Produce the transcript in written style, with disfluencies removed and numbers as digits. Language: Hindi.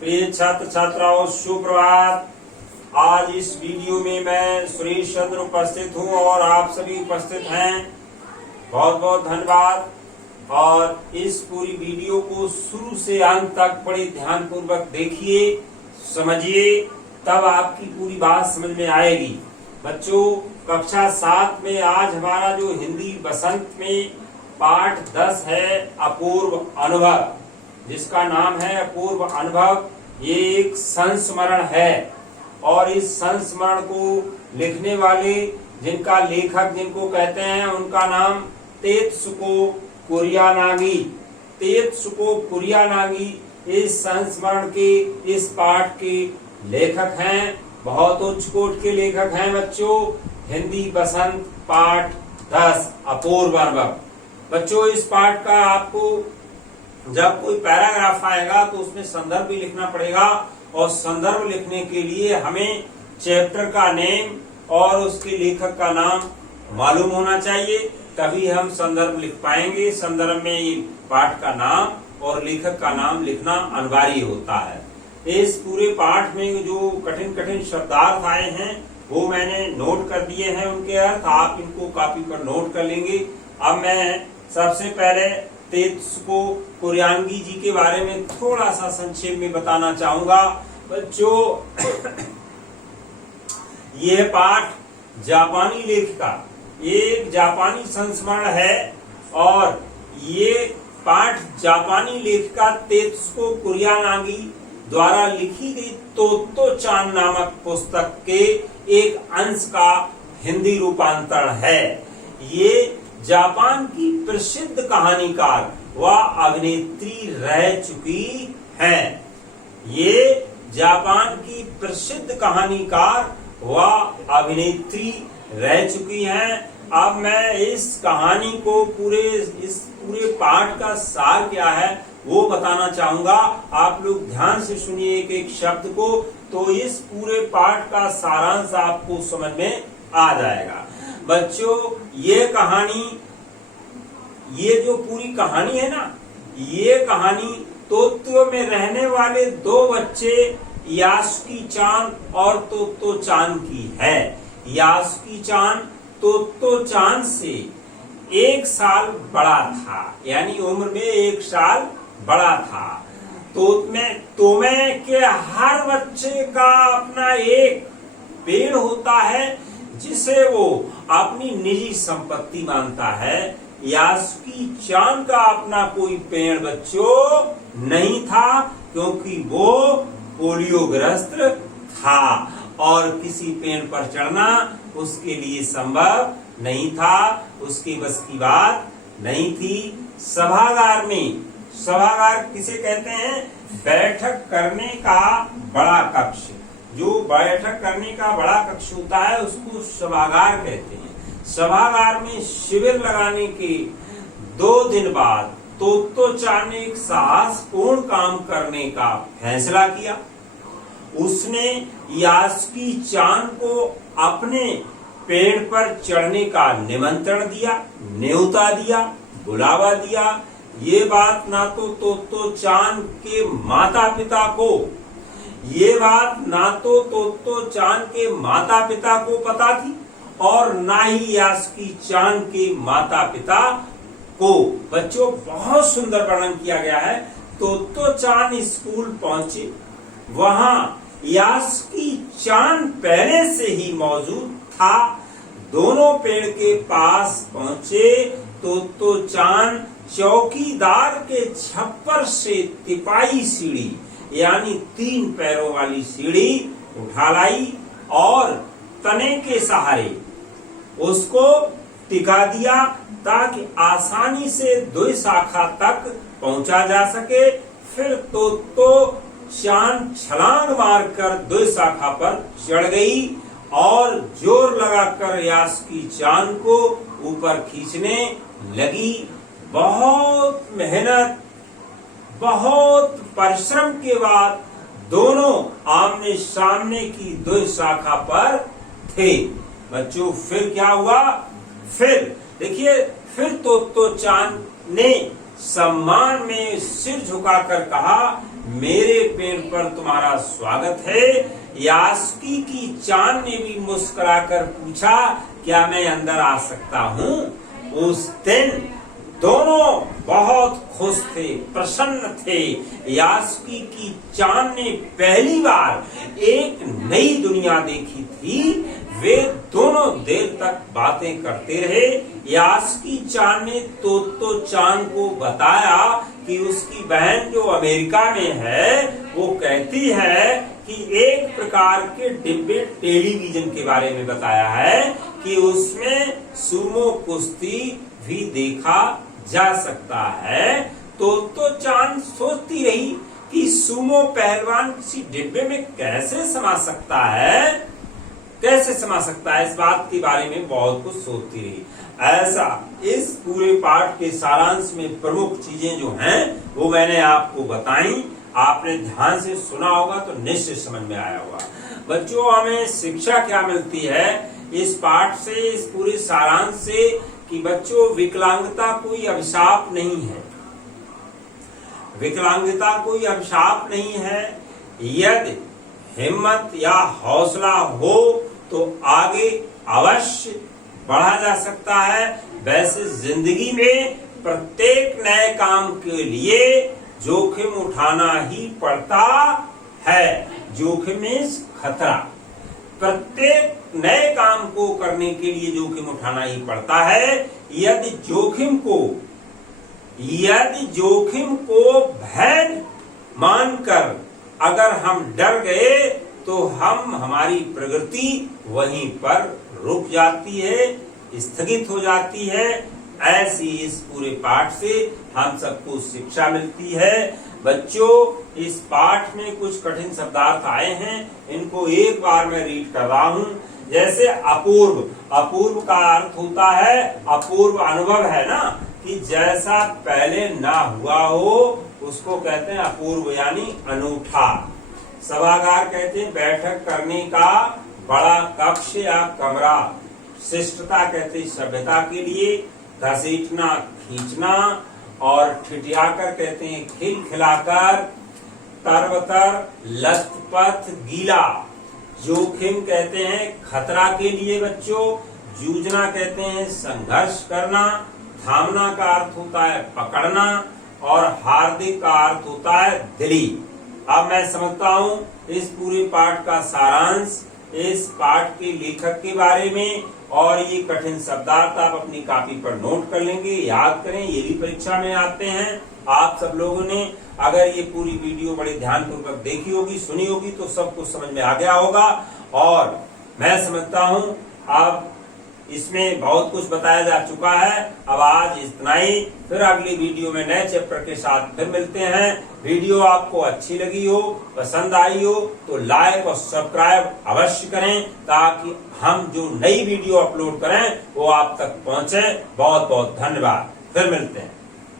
प्रिय छात्र छात्राओं, सुप्रभात। आज इस वीडियो में मैं सुरेश चंद्र उपस्थित हूं और आप सभी उपस्थित हैं। बहुत बहुत धन्यवाद। और इस पूरी वीडियो को शुरू से अंत तक बड़े ध्यान पूर्वक देखिए, समझिए, तब आपकी पूरी बात समझ में आएगी। बच्चों, कक्षा 7 में आज हमारा जो हिंदी बसंत में पाठ 10 है, अपूर्व अनुभव, जिसका नाम है अपूर्व अनुभव। ये एक संस्मरण है और इस संस्मरण को लिखने वाले, जिनका लेखक जिनको कहते हैं, उनका नाम तेत्सुको कुरियानागी। तेत्सुको कुरियानागी इस संस्मरण के, इस पाठ के लेखक हैं। बहुत उच्च कोटि के लेखक हैं बच्चों। हिंदी बसंत पाठ 10 अपूर्व अनुभव। बच्चों, इस पाठ का आपको जब कोई पैराग्राफ आएगा तो उसमें संदर्भ भी लिखना पड़ेगा, और संदर्भ लिखने के लिए हमें चैप्टर का नेम और उसके लेखक का नाम मालूम होना चाहिए, तभी हम संदर्भ लिख पाएंगे। संदर्भ में ये पाठ का नाम और लेखक का नाम लिखना अनिवार्य होता है। इस पूरे पाठ में जो कठिन कठिन शब्दार्थ आए हैं वो मैंने नोट कर दिए हैं, उनके अर्थ आप इनको कॉपी पर नोट कर लेंगे। अब मैं सबसे पहले तेत्सुको कुरियानागी जी के बारे में थोड़ा सा संक्षेप में बताना चाहूंगा। बच्चों, यह पाठ जापानी लेखिका, एक जापानी संस्मरण है, और ये पाठ जापानी लेखिका तेत्सुको कुरियानागी द्वारा लिखी गई तोत्तो चान नामक पुस्तक के एक अंश का हिंदी रूपांतरण है। ये जापान की प्रसिद्ध कहानीकार व अभिनेत्री रह चुकी हैं। ये जापान की प्रसिद्ध कहानीकार व अभिनेत्री रह चुकी हैं। अब मैं इस कहानी को इस पूरे पाठ का सार क्या है वो बताना चाहूंगा। आप लोग ध्यान से सुनिए एक एक शब्द को, तो इस पूरे पाठ का सारांश आपको समझ में आ जाएगा। बच्चों, ये कहानी, ये जो पूरी कहानी है ना, ये कहानी टोक्यो में रहने वाले दो बच्चे यासुकी चान और तोत्तो चान की है। यासुकी चान तोत्तो चान से 1 साल बड़ा था, यानी उम्र में 1 साल बड़ा था। तोमे के हर बच्चे का अपना एक पेड़ होता है जिसे वो अपनी निजी संपत्ति मानता है। यासुकी चान का अपना कोई पेड़ बच्चों नहीं था, क्योंकि वो पोलियोग्रस्त था और किसी पेड़ पर चढ़ना उसके लिए संभव नहीं था, उसकी बस की बात नहीं थी। सभागार में, सभागार किसे कहते हैं? बैठक करने का बड़ा कक्ष, जो बैठक करने का बड़ा कक्ष होता है उसको सभागार कहते हैं। सभागार में शिविर लगाने के 2 दिन बाद तोत्तो चान ने एक साहसपूर्ण काम करने का फैसला किया। उसने यासुकी चान को अपने पेड़ पर चढ़ने का निमंत्रण दिया, न्योता दिया, बुलावा दिया। ये बात ना तो तोत्तो चान के माता पिता को, ये बात ना तो तोत्तो चान के माता पिता को पता थी और ना ही यासुकी चान के माता पिता को। बच्चों, बहुत सुंदर वर्णन किया गया है। तोत्तो चान स्कूल पहुंचे, वहां यासुकी चान पहले से ही मौजूद था। दोनों पेड़ के पास पहुंचे। तोत्तो चान चौकीदार के छप्पर से तिपाई सीढ़ी, यानी 3 पैरों वाली सीढ़ी उठा लाई और तने के सहारे उसको टिका दिया, ताकि आसानी से 2 शाखा तक पहुंचा जा सके। फिर तोत्तो चान छलांग मारकर 2 शाखा पर चढ़ गई और जोर लगाकर यासुकी चान को ऊपर खींचने लगी। बहुत मेहनत, बहुत परिश्रम के बाद दोनों आमने सामने की 2 शाखा पर थे। बच्चों, फिर क्या हुआ? फिर देखिए, फिर तोत्तो चान ने सम्मान में सिर झुकाकर कहा, मेरे पेड़ पर तुम्हारा स्वागत है। यासुकी की चांद ने भी मुस्कुराकर पूछा, क्या मैं अंदर आ सकता हूँ? उस दिन दोनों बहुत खुश थे, प्रसन्न थे। यासुकी की चांद ने पहली बार एक नई दुनिया देखी थी। वे दोनों देर तक बातें करते रहे। यासुकी चांद ने तो चांद को बताया कि उसकी बहन जो अमेरिका में है वो कहती है कि एक प्रकार के डिब्बे टेलीविजन के बारे में बताया है कि उसमें सुमो कुश्ती भी देखा जा सकता है। तो चांद सोचती रही कि सुमो पहलवान किसी डिब्बे में कैसे समा सकता है, कैसे समा सकता है। इस बात के बारे में बहुत कुछ सोचती रही। ऐसा इस पूरे पाठ के सारांश में प्रमुख चीजें जो हैं वो मैंने आपको बताई। आपने ध्यान से सुना होगा तो निश्चित समझ में आया होगा। बच्चों, हमें शिक्षा क्या मिलती है इस पाठ से, इस पूरे सारांश से, कि बच्चों विकलांगता कोई अभिशाप नहीं है। विकलांगता कोई अभिशाप नहीं है। यदि हिम्मत या हौसला हो तो आगे अवश्य बढ़ा जा सकता है। वैसे जिंदगी में प्रत्येक नए काम के लिए जोखिम उठाना ही पड़ता है। जोखिम मीन्स खतरा। प्रत्येक नए काम को करने के लिए जोखिम उठाना ही पड़ता है। यदि जोखिम को भय मानकर अगर हम डर गए तो हमारी प्रगति वहीं पर रुक जाती है, स्थगित हो जाती है। ऐसी इस पूरे पाठ से हम सबको शिक्षा मिलती है। बच्चों, इस पाठ में कुछ कठिन शब्दार्थ आए हैं, इनको एक बार मैं रीड कर रहा हूँ। जैसे अपूर्व, अपूर्व का अर्थ होता है अपूर्व अनुभव, है ना, कि जैसा पहले ना हुआ हो उसको कहते हैं अपूर्व, यानी अनूठा। सभागार कहते हैं बैठक करने का बड़ा कक्ष या कमरा। शिष्टता कहते हैं सभ्यता के लिए। घसीटना, खींचना। और ठिठियाकर कहते हैं खिलखिलाकर। तरबतर, लथपथ, गीला। जोखिम कहते हैं खतरा के लिए बच्चों। जूझना कहते हैं संघर्ष करना। थामना का अर्थ होता है पकड़ना। और हार्दिक का अर्थ होता है दिली। अब मैं समझता हूँ इस पूरे पाठ का सारांश, इस पाठ के लेखक के बारे में, और ये कठिन शब्दार्थ आप अपनी कॉपी पर नोट कर लेंगे, याद करें, ये भी परीक्षा में आते हैं। आप सब लोगों ने अगर ये पूरी वीडियो बड़े ध्यानपूर्वक देखी होगी, सुनी होगी, तो सब कुछ समझ में आ गया होगा। और मैं समझता हूँ अब इसमें बहुत कुछ बताया जा चुका है। अब आज इतना ही, फिर अगली वीडियो में नए चैप्टर के साथ फिर मिलते हैं। वीडियो आपको अच्छी लगी हो, पसंद आई हो तो लाइक और सब्सक्राइब अवश्य करें, ताकि हम जो नई वीडियो अपलोड करें वो आप तक पहुंचे। बहुत बहुत धन्यवाद। फिर मिलते हैं।